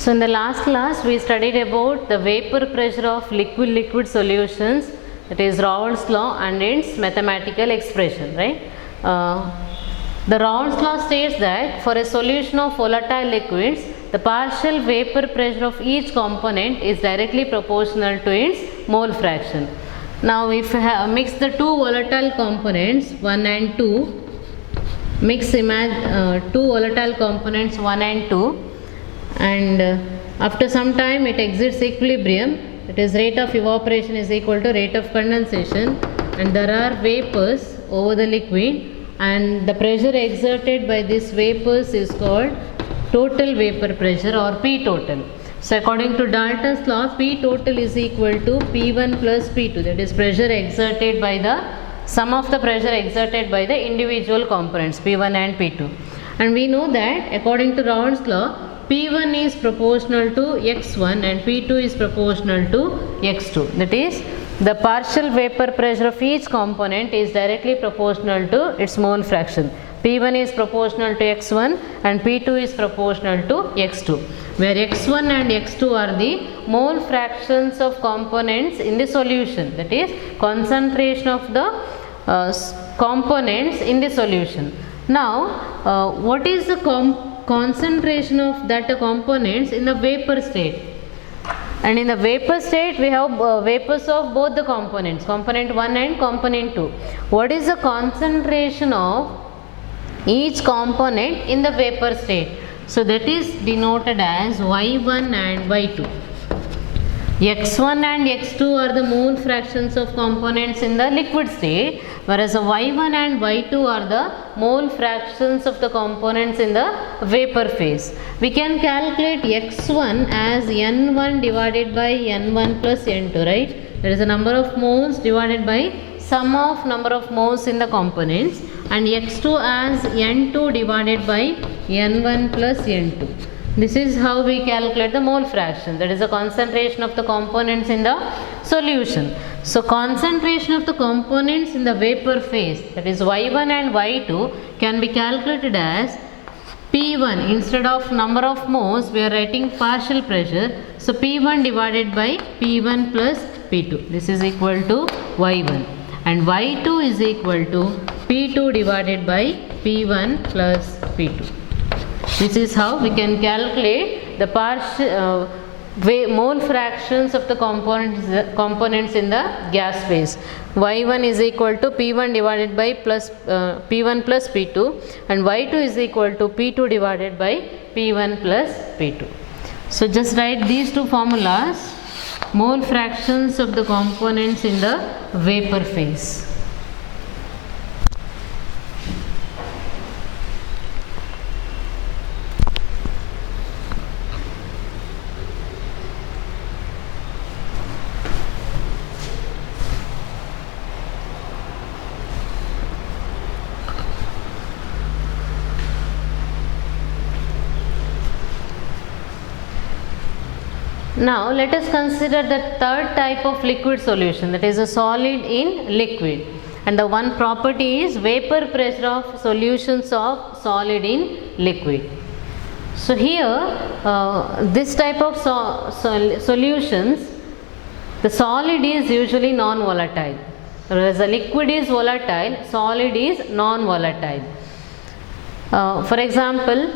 So in the last class we studied about the vapor pressure of liquid solutions, that is Raoult's law and its mathematical expression, right? The Raoult's law states that for a solution of volatile liquids, the partial vapor pressure of each component is directly proportional to its mole fraction. Now if you mix the two volatile components 1 and 2, mix two volatile components 1 and 2, and after some time it exits equilibrium, that is rate of evaporation is equal to rate of condensation, and there are vapors over the liquid, and the pressure exerted by these vapors is called total vapor pressure or P total. So according to Dalton's law, P total is equal to P1 plus P2, that is pressure exerted by the sum of the pressure exerted by the individual components P1 and P2. And we know that according to Raoult's law, P1 is proportional to x1 and P2 is proportional to x2. That is, the partial vapor pressure of each component is directly proportional to its mole fraction. P1 is proportional to x1 and P2 is proportional to x2, where x1 and x2 are the mole fractions of components in the solution, that is concentration of the components in the solution. Now what is the concentration of that components in the vapor state? And in the vapor state we have vapors of both the components, component 1 and component 2. What is the concentration of each component in the vapor state? So that is denoted as Y1 and Y2. X1 and X2 are the mole fractions of components in the liquid state, whereas Y1 and Y2 are the mole fractions of the components in the vapor phase. We can calculate X1 as N1 divided by N1 plus N2, right? There is a number of moles divided by sum of number of moles in the components, and X2 as N2 divided by N1 plus N2. This is how we calculate the mole fraction, that is the concentration of the components in the solution. So concentration of the components in the vapor phase, that is Y1 and Y2, can be calculated as P1. Instead of number of moles we are writing partial pressure, so P1 divided by P1 plus P2. This is equal to Y1, and Y2 is equal to P2 divided by P1 plus P2. This is how we can calculate the partial mole fractions of the components in the gas phase. Y1 is equal to P1 divided by P1 plus P2, and Y2 is equal to P2 divided by P1 plus P2. So just write these two formulas, mole fractions of the components in the vapor phase. Now let us consider the third type of liquid solution, that is a solid in liquid, and the one property is vapor pressure of solutions of solid in liquid. So here this type of solutions, the solid is usually non-volatile, whereas the liquid is volatile, solid is non-volatile. For example,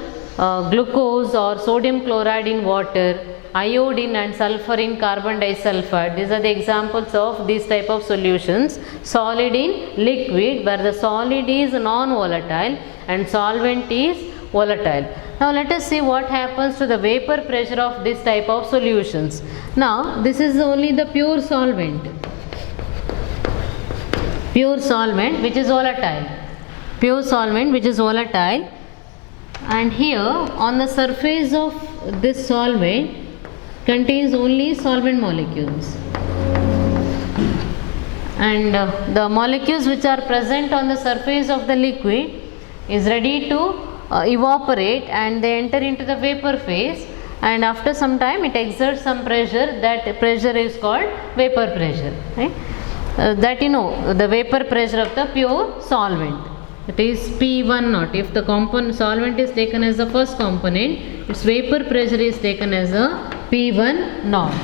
glucose or sodium chloride in water, iodine and sulfur in carbon disulfide, these are the examples of these type of solutions, solid in liquid, where the solid is non-volatile and solvent is volatile. Now let us see what happens to the vapor pressure of this type of solutions. Now this is only the pure solvent which is volatile, and here on the surface of this solvent contains only solvent molecules, and the molecules which are present on the surface of the liquid is ready to evaporate, and they enter into the vapor phase, and after some time it exerts some pressure. That pressure is called vapor pressure, right? That you know, the vapor pressure of the pure solvent. that is P1 naught. If the component solvent is taken as the first component, its vapor pressure is taken as a P1 naught.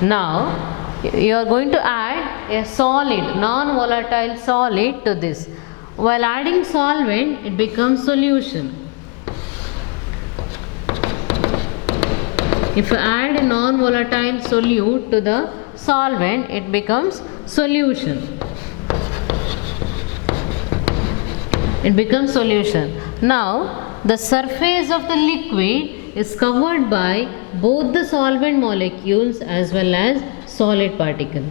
Now you are going to add a solid, non-volatile solid to this. While adding solvent, it becomes solution. If you add a non-volatile solute to the solvent, it becomes solution. It becomes solution. Now, the surface of the liquid is covered by both the solvent molecules as well as solid particle.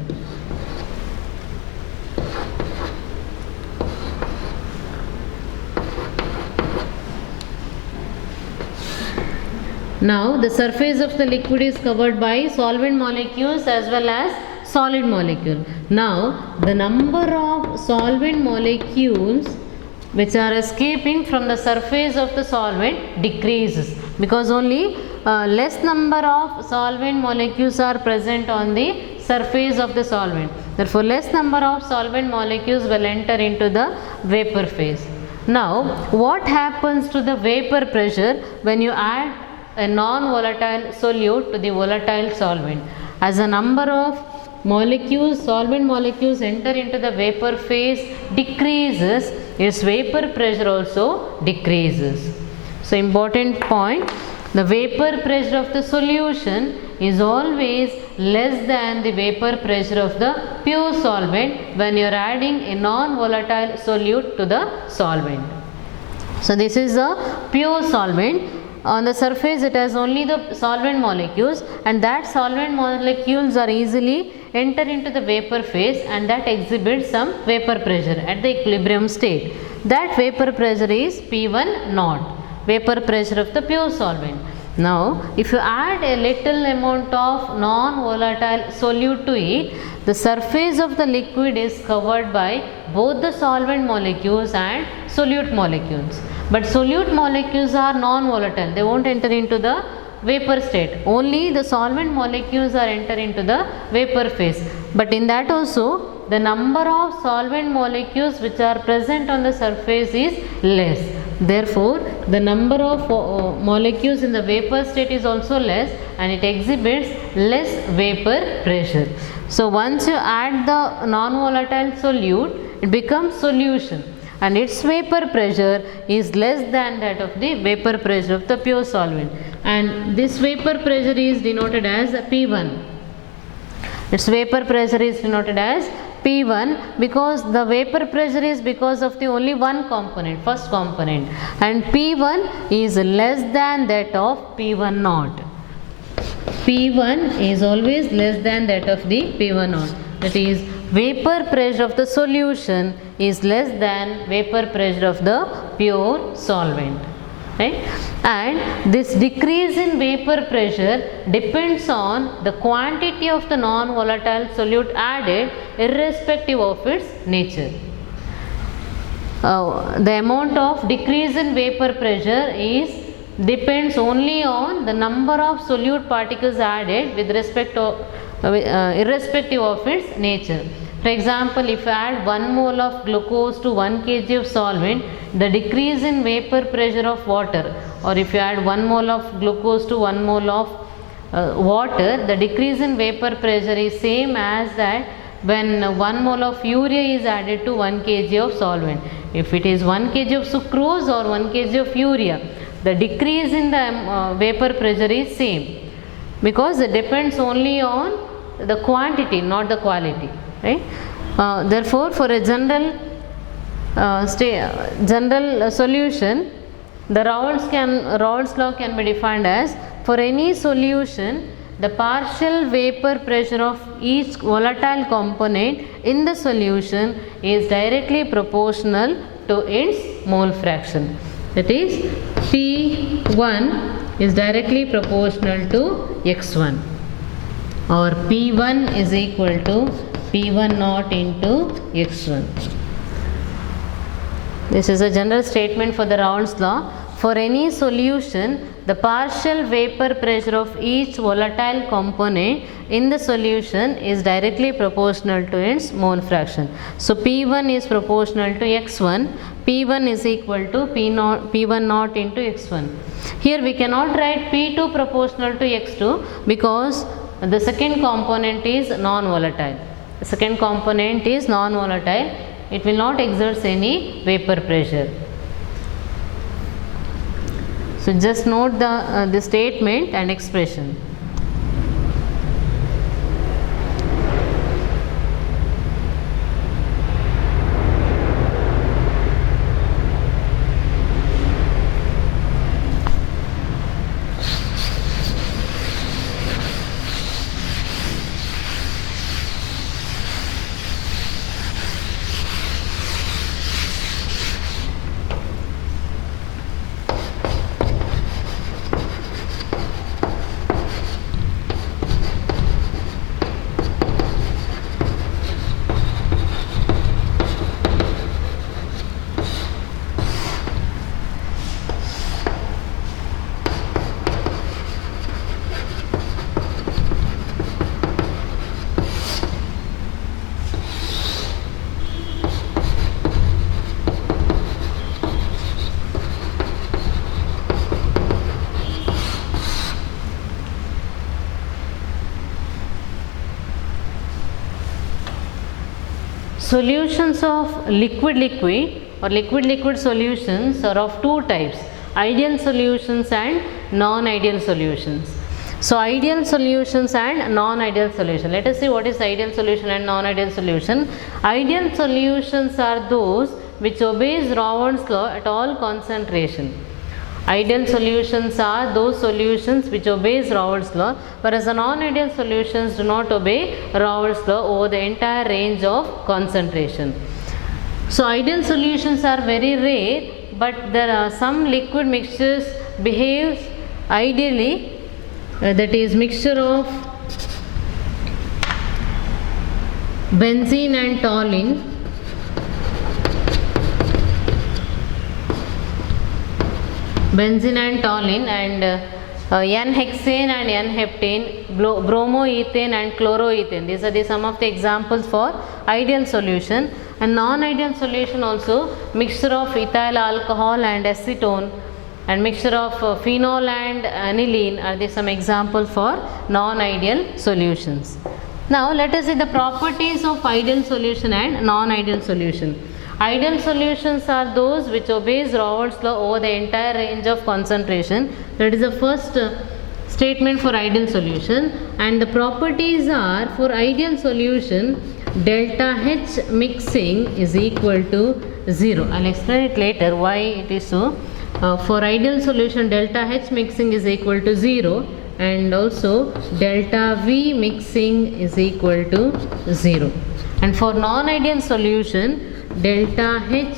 Now, the surface of the liquid is covered by solvent molecules as well as solid molecule. Now, the number of solvent molecules which are escaping from the surface of the solvent decreases, because only less number of solvent molecules are present on the surface of the solvent. Therefore, less number of solvent molecules will enter into the vapor phase. Now, what happens to the vapor pressure when you add a non-volatile solute to the volatile solvent? As the number of molecules, solvent molecules enter into the vapor phase decreases, its vapor pressure also decreases. So, important point, the vapor pressure of the solution is always less than the vapor pressure of the pure solvent when you are adding a non-volatile solute to the solvent. So, this is a pure solvent. On the surface it has only the solvent molecules, and that solvent molecules are easily enter into the vapor phase, and that exhibits some vapor pressure at the equilibrium state. That vapor pressure is P1 naught, vapor pressure of the pure solvent. Now, if you add a little amount of non-volatile solute to it, the surface of the liquid is covered by both the solvent molecules and solute molecules. But solute molecules are non-volatile, they won't enter into the vapor state. Only the solvent molecules are enter into the vapor phase. But in that also, the number of solvent molecules which are present on the surface is less. Therefore, the number of molecules in the vapor state is also less, and it exhibits less vapor pressure. So, once you add the non-volatile solute, it becomes solution, and its vapor pressure is less than that of the vapor pressure of the pure solvent, and this vapor pressure is denoted as P1. Its vapor pressure is denoted as P1 because the vapor pressure is because of the only one component, first component, and P1 is less than that of P1 naught. P1 is always less than that of the P1 naught. That is, vapor pressure of the solution is less than vapor pressure of the pure solvent. Right? And this decrease in vapor pressure depends on the quantity of the non-volatile solute added irrespective of its nature. The amount of decrease in vapor pressure depends only on the number of solute particles added with respect to irrespective of its nature. For example, if you add 1 mole of glucose to 1 kg of solvent, the decrease in vapor pressure of water, or if you add 1 mole of glucose to 1 mole of water, the decrease in vapor pressure is same as that when 1 mole of urea is added to 1 kg of solvent. If it is 1 kg of sucrose or 1 kg of urea, the decrease in the vapor pressure is same, because it depends only on the quantity, not the quality. Right? Therefore, for a general solution, the Raoult's law can be defined as, for any solution, the partial vapor pressure of each volatile component in the solution is directly proportional to its mole fraction. That is, P1 is directly proportional to X1, or P1 is equal to P1 naught into X1. This is a general statement for the Raoult's law. For any solution, the partial vapor pressure of each volatile component in the solution is directly proportional to its mole fraction. So P1 is proportional to x1, P1 is equal to P1 naught into x1. Here we cannot write P2 proportional to x2 because the second component is non-volatile. The second component is non-volatile. It will not exert any vapor pressure. So just note the statement and expression. Solutions of liquid-liquid or liquid-liquid solutions are of two types, ideal solutions and non-ideal solutions. So ideal solutions and non-ideal solution. Let us see what is ideal solution and non-ideal solution. Ideal solutions are those which obeys Raoult's law at all concentration. Ideal solutions are those solutions which obeys Raoult's law, whereas the non-ideal solutions do not obey Raoult's law over the entire range of concentration. So ideal solutions are very rare, but there are some liquid mixtures behaves ideally, that is mixture of benzene and toluene, and N-hexane and N-heptane, bromoethane and chloroethane. These are some of the examples for ideal solution. And non-ideal solution also mixture of ethyl alcohol and acetone, and mixture of phenol and aniline are some examples for non-ideal solutions. Now let us see the properties of ideal solution and non-ideal solution. Ideal solutions are those which obeys Raoult's law over the entire range of concentration. That is the first statement for ideal solution. And the properties are, for ideal solution, delta H mixing is equal to 0. I will explain it later why it is so. For ideal solution, delta H mixing is equal to 0, and also delta V mixing is equal to 0. And for non-ideal solution, delta H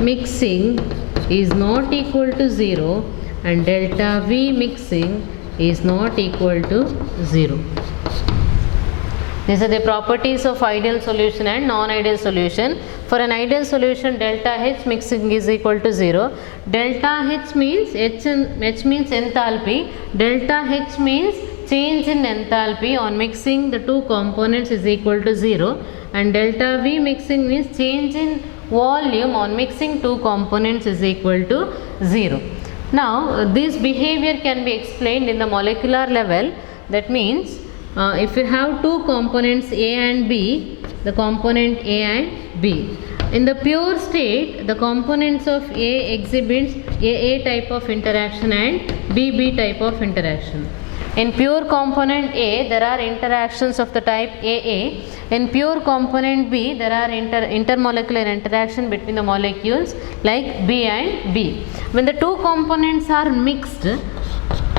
mixing is not equal to 0 and delta V mixing is not equal to 0. These are the properties of ideal solution and non-ideal solution. For an ideal solution, delta H mixing is equal to 0. Delta H means H means enthalpy. Delta H means change in enthalpy on mixing the two components is equal to 0. And delta V mixing means change in volume on mixing two components is equal to 0. Now this behavior can be explained in the molecular level. That means if you have two components A and B, the component A and B. In the pure state, the components of A exhibits AA type of interaction and BB type of interaction. In pure component A, there are interactions of the type AA. In pure component B, there are intermolecular interaction between the molecules like B and B. When the two components are mixed,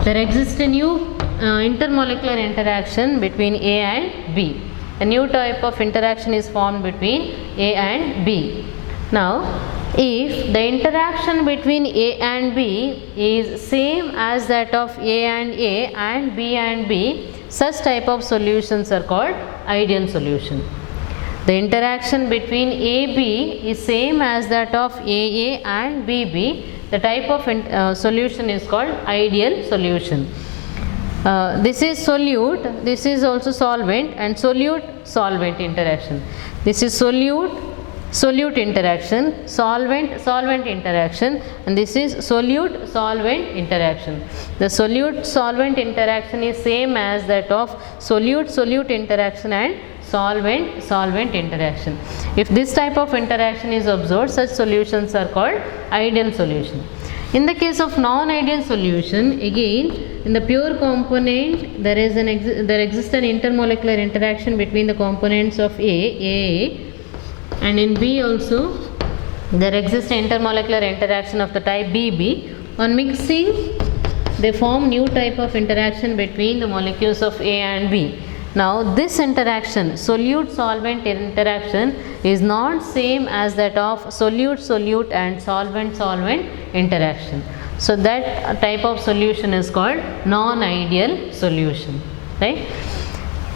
there exists a new intermolecular interaction between A and B. A new type of interaction is formed between A and B. Now, if the interaction between A and B is same as that of A and B and B, such type of solutions are called ideal solution. The interaction between AB is same as that of AA and BB, the type of solution is called ideal solution. This is solute, this is also solvent, and solute-solvent interaction. This is solute interaction, solvent interaction, and this is solute-solvent interaction. The solute-solvent interaction is same as that of solute-solute interaction and solvent interaction. If this type of interaction is observed, such solutions are called ideal solution. In the case of non-ideal solution, again in the pure component there exists an intermolecular interaction between the components of A, and in B also there exists intermolecular interaction of the type BB. On mixing, they form new type of interaction between the molecules of A and B. Now this interaction, solute-solvent interaction, is not same as that of solute-solute and solvent-solvent interaction. So that type of solution is called non-ideal solution, right?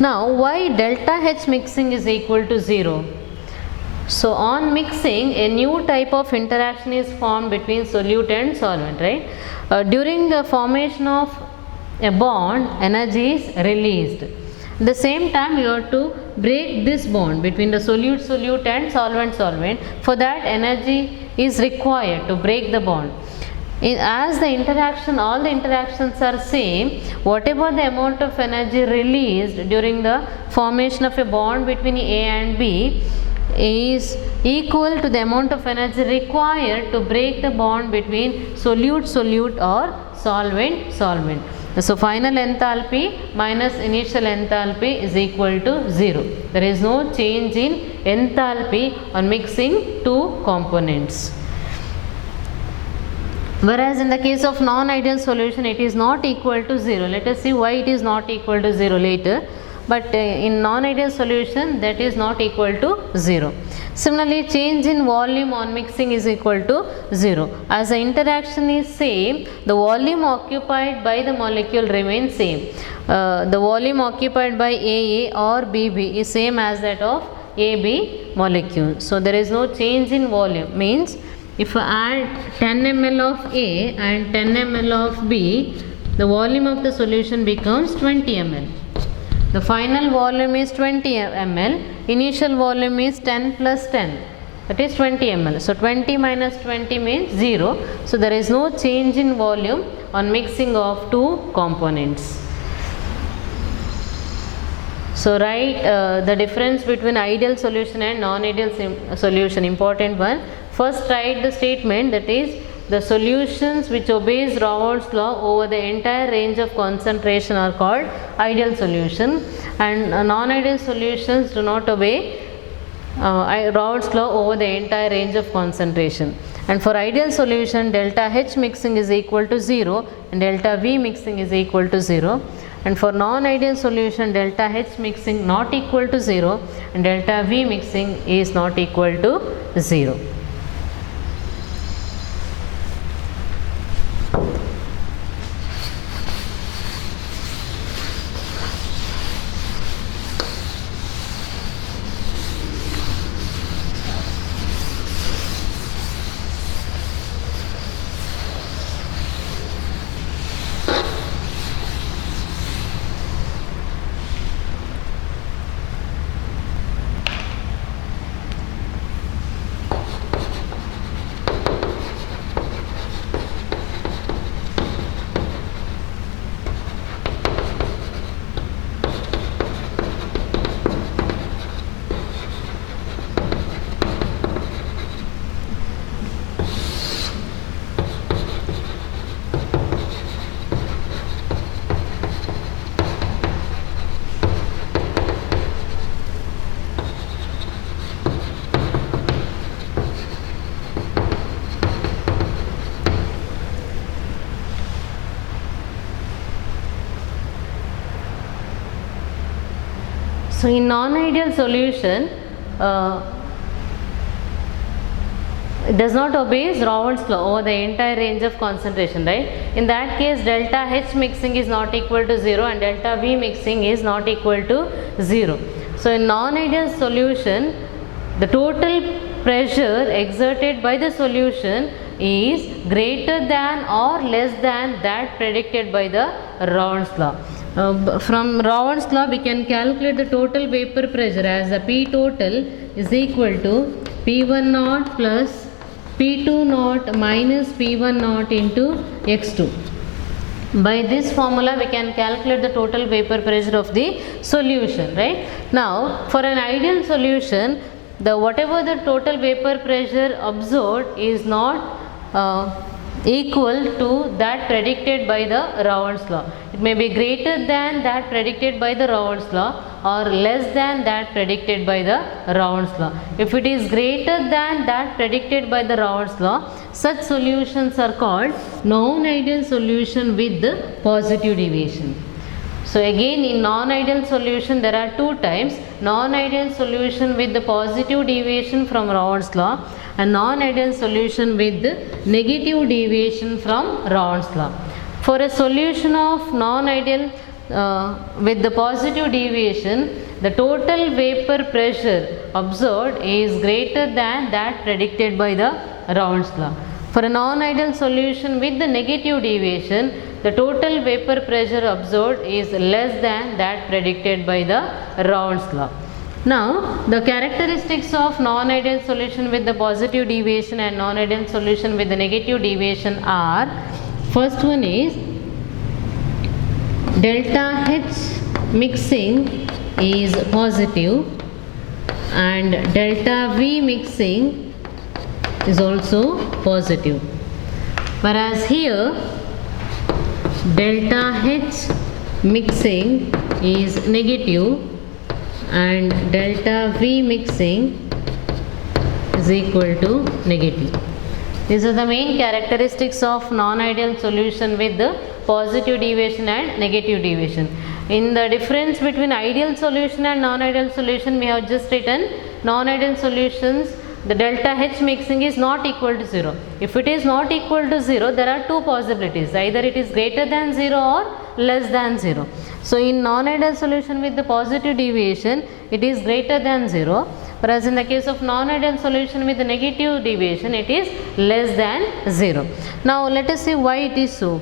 Now why delta H mixing is equal to 0? So on mixing, a new type of interaction is formed between solute and solvent, right? During the formation of a bond, energy is released. At the same time, you have to break this bond between the solute and solvent. For that, energy is required to break the bond. As the interaction, all the interactions are same, whatever the amount of energy released during the formation of a bond between A and B is equal to the amount of energy required to break the bond between solute or solvent. So final enthalpy minus initial enthalpy is equal to 0. There is no change in enthalpy on mixing two components. Whereas in the case of non-ideal solution, it is not equal to 0. Let us see why it is not equal to 0 later. But in non-ideal solution, that is not equal to 0. Similarly, change in volume on mixing is equal to 0. As the interaction is same, the volume occupied by the molecule remains same. The volume occupied by AA or BB is same as that of AB molecule. So there is no change in volume. Means if I add 10 ml of A and 10 ml of B, the volume of the solution becomes 20 ml. The final volume is 20 ml, initial volume is 10 plus 10, that is 20 ml. So 20 minus 20 means 0. So there is no change in volume on mixing of two components. So write the difference between ideal solution and non-ideal solution, important one. First write the statement, that is the solutions which obeys Raoult's law over the entire range of concentration are called ideal solution, and non-ideal solutions do not obey Raoult's law over the entire range of concentration. And for ideal solution, delta H mixing is equal to 0 and delta V mixing is equal to 0. And for non-ideal solution, delta H mixing not equal to 0 and delta V mixing is not equal to 0. So in non-ideal solution, it does not obey Raoult's law over the entire range of concentration, right? In that case, delta H mixing is not equal to 0 and delta V mixing is not equal to 0. So in non-ideal solution, the total pressure exerted by the solution is greater than or less than that predicted by the Raoult's law. From Raoult's law, we can calculate the total vapor pressure as the P total is equal to P1 naught plus P2 naught minus P1 naught into X2. By this formula, we can calculate the total vapor pressure of the solution, right? Now, for an ideal solution, whatever the total vapor pressure observed is not equal to that predicted by the Raoult's law. It may be greater than that predicted by the Raoult's law or less than that predicted by the Raoult's law. If it is greater than that predicted by the Raoult's law, such solutions are called non-ideal solution with positive deviation. So again, in non-ideal solution there are two types: non-ideal solution with the positive deviation from Raoult's law and non-ideal solution with negative deviation from Raoult's law. For a solution of non-ideal with the positive deviation, the total vapor pressure observed is greater than that predicted by the Raoult's law. For a non-ideal solution with the negative deviation, the total vapor pressure observed is less than that predicted by the Raoult's law. Now, the characteristics of non-ideal solution with the positive deviation and non-ideal solution with the negative deviation are: first one is delta H mixing is positive and delta V mixing is also positive, whereas here delta H mixing is negative and delta V mixing is equal to negative. These are the main characteristics of non-ideal solution with the positive deviation and negative deviation. In the difference between ideal solution and non-ideal solution, we have just written non-ideal solutions, the delta H mixing is not equal to 0. If it is not equal to 0, there are two possibilities: either it is greater than 0 or less than 0. So in non-ideal solution with the positive deviation, it is greater than 0, whereas in the case of non-ideal solution with the negative deviation, it is less than 0. Now let us see why it is so.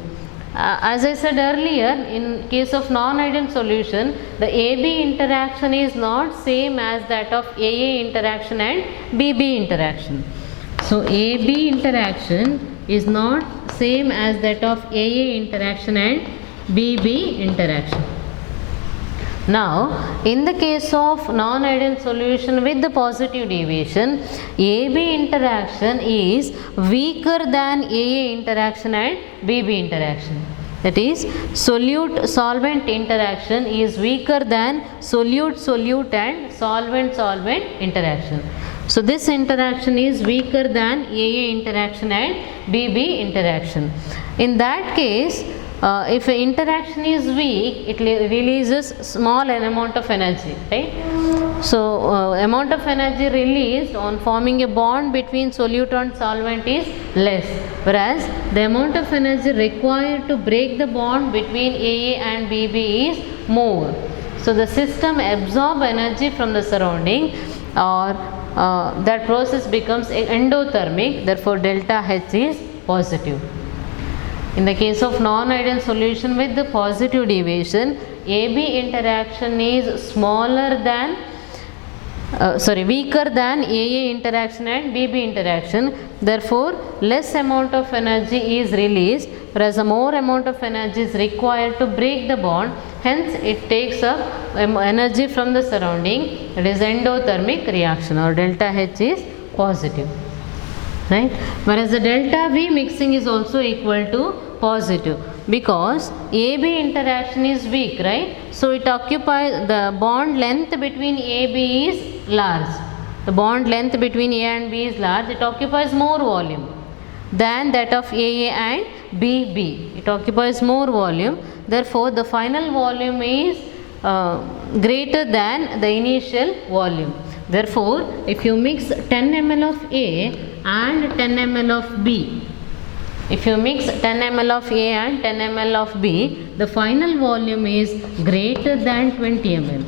As I said earlier, in case of non-ideal solution, the AB interaction is not same as that of AA interaction and BB interaction. So AB interaction is not same as that of AA interaction and BB interaction. Now, in the case of non-ideal solution with the positive deviation, AB interaction is weaker than AA interaction and BB interaction. That is, solute-solvent interaction is weaker than solute-solute and solvent-solvent interaction. So, this interaction is weaker than AA interaction and BB interaction. In that case, if an interaction is weak, it releases small amount of energy, right? So, amount of energy released on forming a bond between solute and solvent is less, whereas the amount of energy required to break the bond between AA and BB is more. So, the system absorbs energy from the surrounding, or that process becomes endothermic, therefore delta H is positive. In the case of non-ideal solution with the positive deviation, AB interaction is weaker than AA interaction and BB interaction. Therefore, less amount of energy is released, whereas a more amount of energy is required to break the bond. Hence, it takes up energy from the surrounding. It is endothermic reaction, or delta H is positive, right? Whereas the delta V mixing is also equal to positive, because AB interaction is weak, right? So it occupies, the bond length between AB is large. The bond length between A and B is large. It occupies more volume than that of AA and BB. It occupies more volume. Therefore, the final volume is greater than the initial volume. Therefore, if you mix 10 ml of A and 10 ml of B, if you mix 10 ml of A and 10 ml of B, the final volume is greater than 20 ml.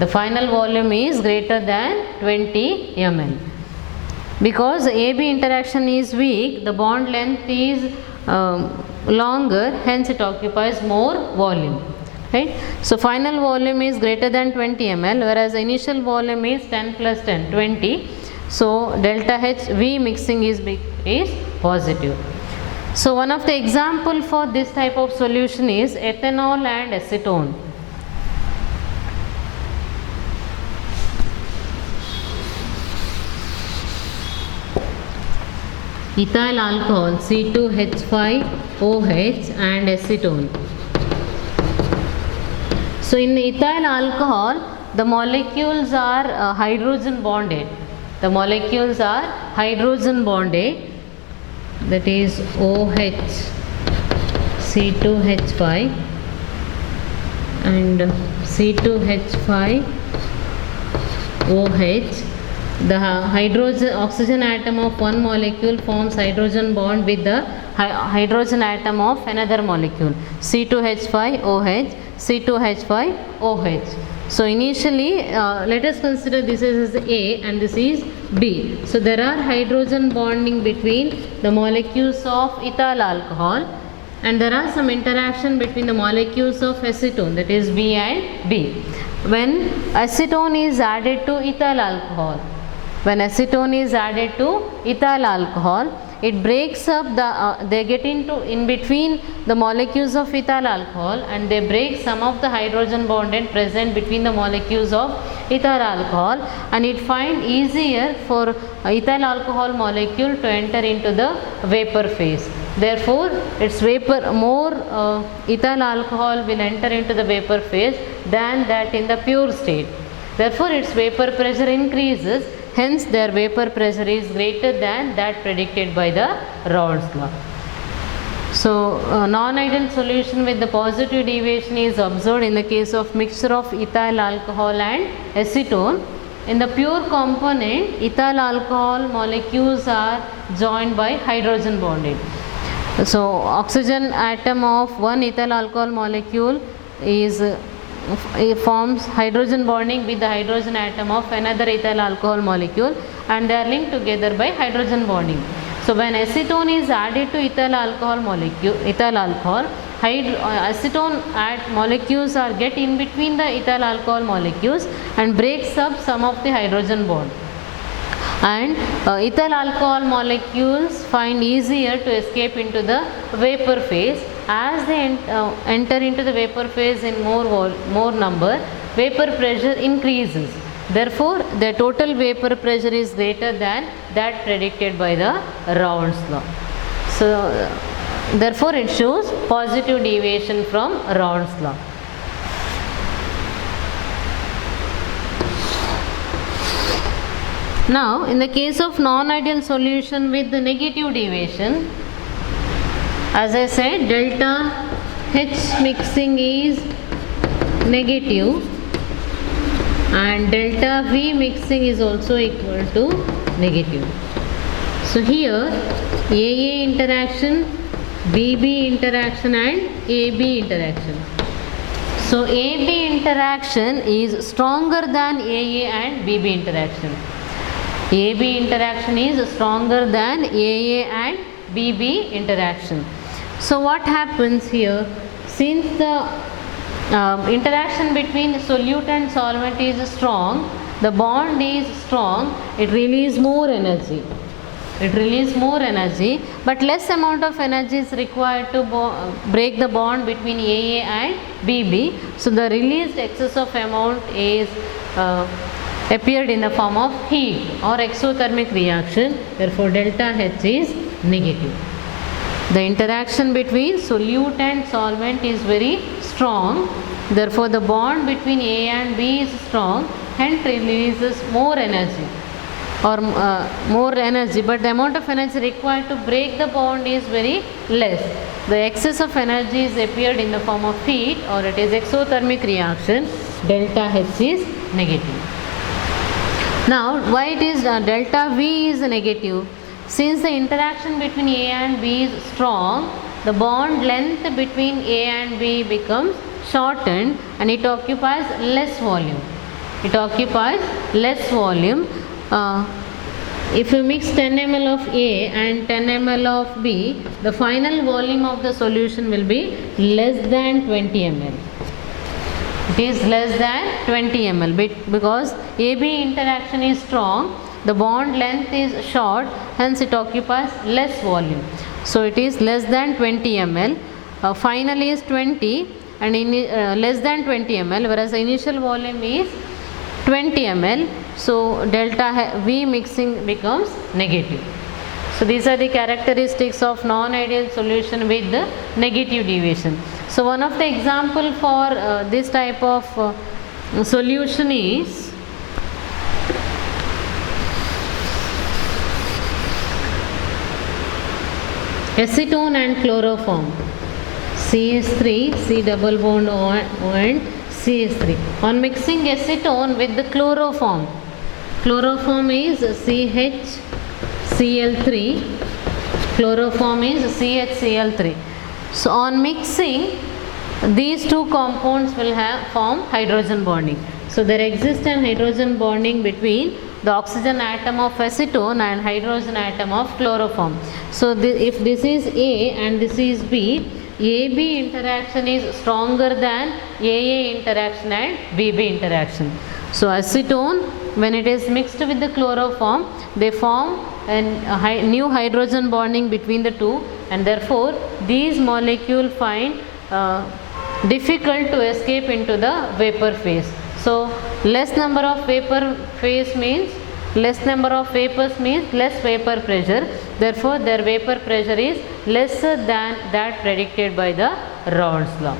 The final volume is greater than 20 ml. Because AB interaction is weak, the bond length is longer, hence it occupies more volume. Right? So final volume is greater than 20 ml, whereas initial volume is 10 plus 10, 20. So delta H V mixing is positive. So one of the example for this type of solution is ethanol and acetone. Ethyl alcohol C2H5OH and acetone. So in ethyl alcohol, the molecules are hydrogen bonded. The molecules are hydrogen bonded, that is OH C2H5 and C2H5OH. The hydrogen oxygen atom of one molecule forms hydrogen bond with the hydrogen atom of another molecule, C2H5OH, C2H5OH. So initially let us consider this is A and this is B. So there are hydrogen bonding between the molecules of ethyl alcohol, and there are some interaction between the molecules of acetone, that is B and B. When acetone is added to ethyl alcohol, it breaks up they get into in between the molecules of ethyl alcohol, and they break some of the hydrogen bond present between the molecules of ethyl alcohol, and it find easier for ethyl alcohol molecule to enter into the vapor phase. Therefore its more ethyl alcohol will enter into the vapor phase than that in the pure state. Therefore its vapor pressure increases, hence their vapor pressure is greater than that predicted by the Raoult's law. So non-ideal solution with the positive deviation is observed in the case of mixture of ethyl alcohol and acetone. In the pure component, ethyl alcohol molecules are joined by hydrogen bonding. So oxygen atom of one ethyl alcohol molecule forms hydrogen bonding with the hydrogen atom of another ethyl alcohol molecule, and they are linked together by hydrogen bonding. So when acetone is added to ethyl alcohol, acetone molecules are get in between the ethyl alcohol molecules and breaks up some of the hydrogen bond, and ethyl alcohol molecules find easier to escape into the vapor phase. As they enter into the vapor phase in more number, vapor pressure increases. Therefore the total vapor pressure is greater than that predicted by the Raoult's law. So therefore it shows positive deviation from Raoult's law. Now in the case of non-ideal solution with the negative deviation, as I said, delta H mixing is negative and delta V mixing is also equal to negative. So here AA interaction, BB interaction and AB interaction. So AB interaction is stronger than AA and BB interaction. AB interaction is stronger than AA and BB interaction. So what happens here, since the interaction between solute and solvent is strong, the bond is strong, it releases more energy. But less amount of energy is required to break the bond between AA and BB. So the released excess of amount is appeared in the form of heat or exothermic reaction. Therefore delta H is negative. The interaction between solute and solvent is very strong. Therefore the bond between A and B is strong, hence releases more energy, but the amount of energy required to break the bond is very less. The excess of energy is appeared in the form of heat, or it is exothermic reaction. Delta H is negative. Now why it is delta V is negative? Since the interaction between A and B is strong, the bond length between A and B becomes shortened and it occupies less volume. if you mix 10 ml of A and 10 ml of B, the final volume of the solution will be less than 20 ml. It is less than 20 ml because AB interaction is strong, the bond length is short, hence it occupies less volume. So it is less than 20 ml. Final is 20 and less than 20 ml, whereas the initial volume is 20 ml. So delta V mixing becomes negative. So these are the characteristics of non-ideal solution with the negative deviation. So one of the example for this type of solution is acetone and chloroform. CH3, C double bond O and CH3. On mixing acetone with the chloroform, chloroform is CHCl3, chloroform is CHCl3. So on mixing, these two compounds will form hydrogen bonding. So there exists an hydrogen bonding between the oxygen atom of acetone and hydrogen atom of chloroform. So if this is A and this is B, AB interaction is stronger than AA interaction and BB interaction. So acetone, when it is mixed with the chloroform, they form a new hydrogen bonding between the two, and therefore these molecules find difficult to escape into the vapor phase. So less number of vapor phase means less number of vapors means less vapor pressure. Therefore their vapor pressure is lesser than that predicted by the Raoult's law.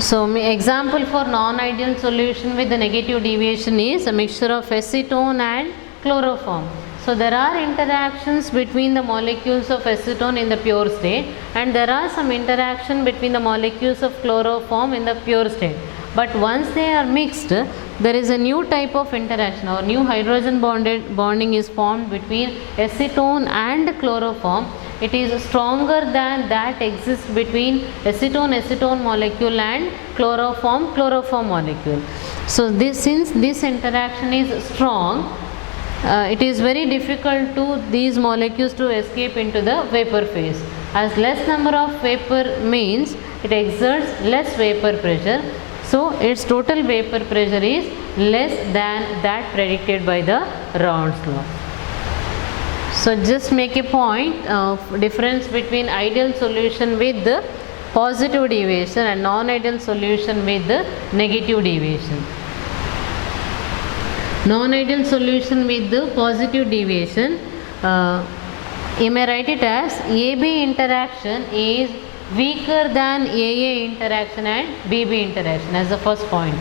So example for non-ideal solution with the negative deviation is a mixture of acetone and chloroform. So there are interactions between the molecules of acetone in the pure state, and there are some interaction between the molecules of chloroform in the pure state. But once they are mixed, there is a new type of interaction or new hydrogen bonding is formed between acetone and chloroform. It is stronger than that exists between acetone molecule and chloroform molecule. So since this interaction is strong, it is very difficult to these molecules to escape into the vapor phase. As less number of vapor means it exerts less vapor pressure. So its total vapor pressure is less than that predicted by the Raoult's law. So just make a point of difference between ideal solution with the positive deviation and non-ideal solution with the negative deviation. Non-ideal solution with the positive deviation, you may write it as AB interaction is weaker than AA interaction and BB interaction as the first point.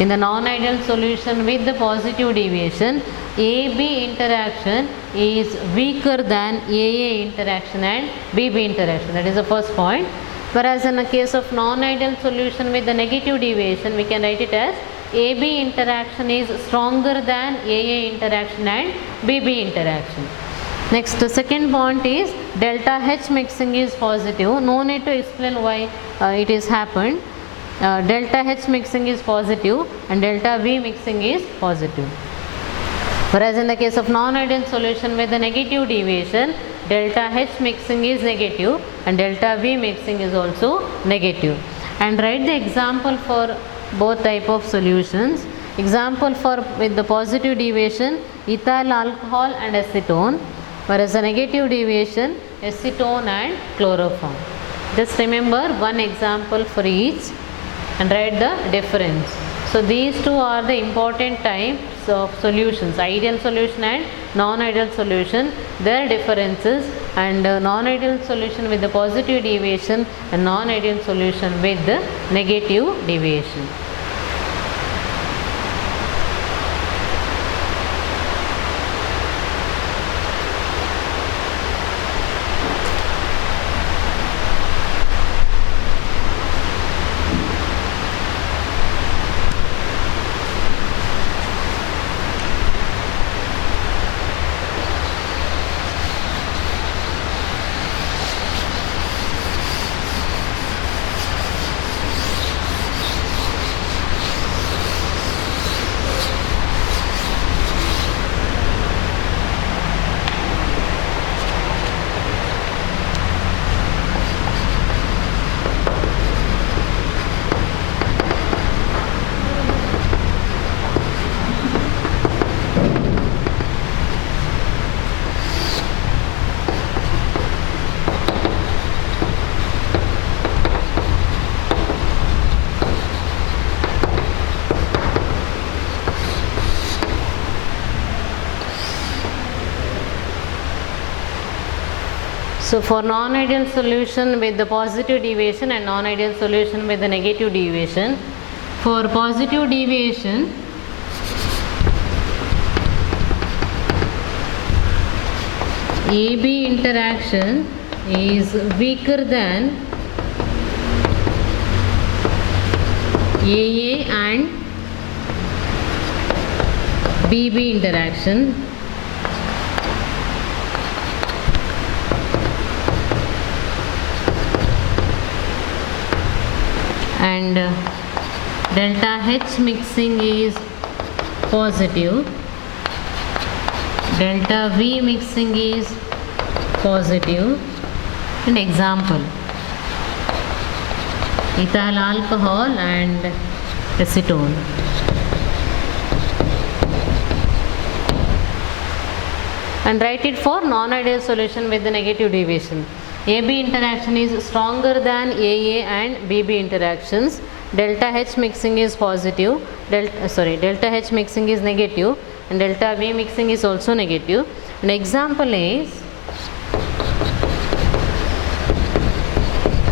In the non-ideal solution with the positive deviation, AB interaction is weaker than AA interaction and BB interaction. That is the first point. Whereas in the case of non-ideal solution with the negative deviation, we can write it as AB interaction is stronger than AA interaction and BB interaction. Next, the second point is delta H mixing is positive. No need to explain why it is happened. Delta H mixing is positive and delta V mixing is positive. Whereas in the case of non-ideal solution with the negative deviation, delta H mixing is negative and delta V mixing is also negative. And write the example for both type of solutions. Example for with the positive deviation, ethyl alcohol and acetone, whereas the negative deviation, acetone and chloroform. Just remember one example for each and write the difference. So these two are the important types of solutions, ideal solution and non-ideal solution, their differences, and non-ideal solution with the positive deviation and non-ideal solution with the negative deviation. So for non-ideal solution with the positive deviation and non-ideal solution with the negative deviation, for positive deviation, AB interaction is weaker than AA and BB interaction, and delta H mixing is positive, delta V mixing is positive. An example, ethyl alcohol and acetone. And write it for non-ideal solution with the negative deviation. AB interaction is stronger than AA and BB interactions. Delta H mixing is positive, delta H mixing is negative, and delta V mixing is also negative. An example is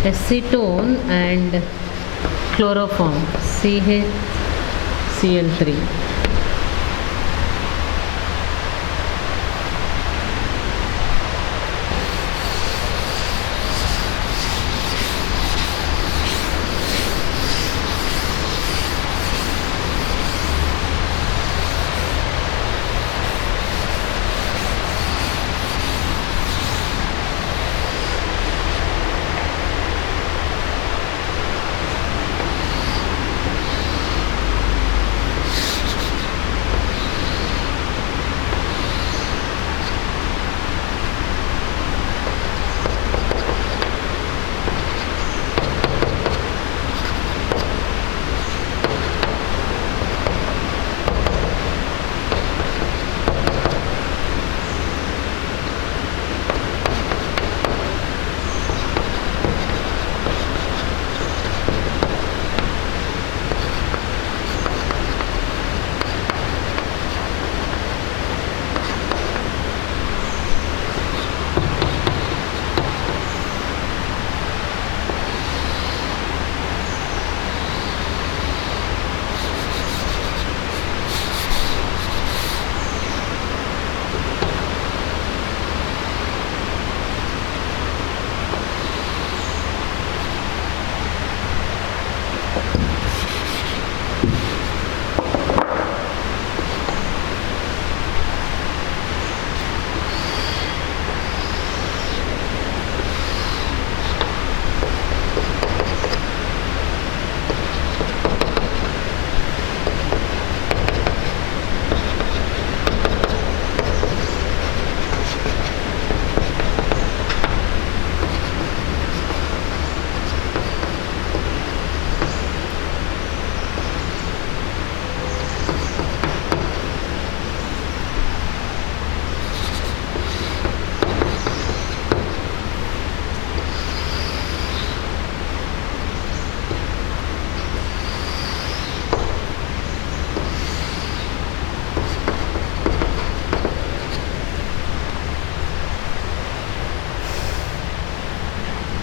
acetone and chloroform, CHCl3.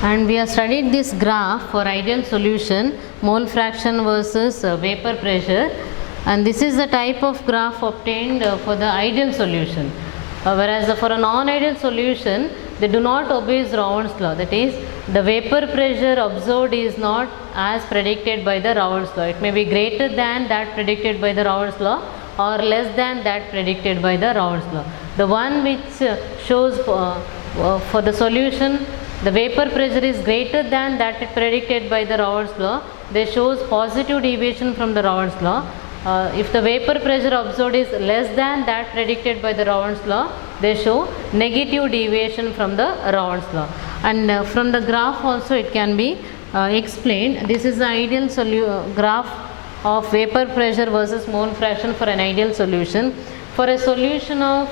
And we have studied this graph for ideal solution, mole fraction versus vapor pressure, and this is the type of graph obtained for the ideal solution. Whereas for a non-ideal solution, they do not obey Raoult's law. That is, the vapor pressure observed is not as predicted by the Raoult's law. It may be greater than that predicted by the Raoult's law or less than that predicted by the Raoult's law. The one which shows for the solution the vapor pressure is greater than that predicted by the Raoult's law, they shows positive deviation from the Raoult's law. If the vapor pressure observed is less than that predicted by the Raoult's law, they show negative deviation from the Raoult's law. And from the graph also it can be explained. This is the ideal graph of vapor pressure versus mole fraction for an ideal solution. For a solution of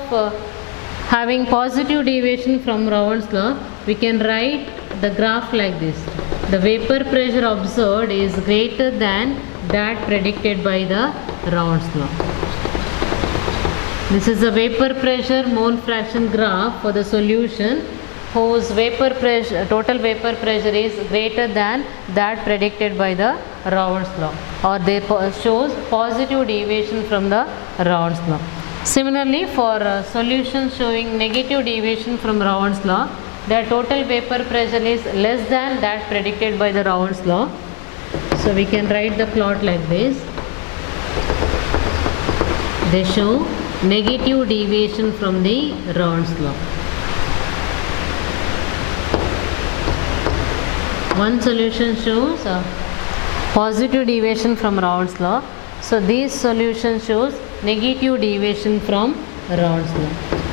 having positive deviation from Raoult's law, we can write the graph like this. The vapor pressure observed is greater than that predicted by the Raoult's law. This is the vapor pressure mole fraction graph for the solution whose vapor pressure, total vapor pressure is greater than that predicted by the Raoult's law, or they shows positive deviation from the Raoult's law. Similarly, for solutions showing negative deviation from Raoult's law, their total vapor pressure is less than that predicted by the Raoult's law. So we can write the plot like this. They show negative deviation from the Raoult's law. One solution shows positive deviation from Raoult's law. So this solution shows negative deviation from Raoult's law.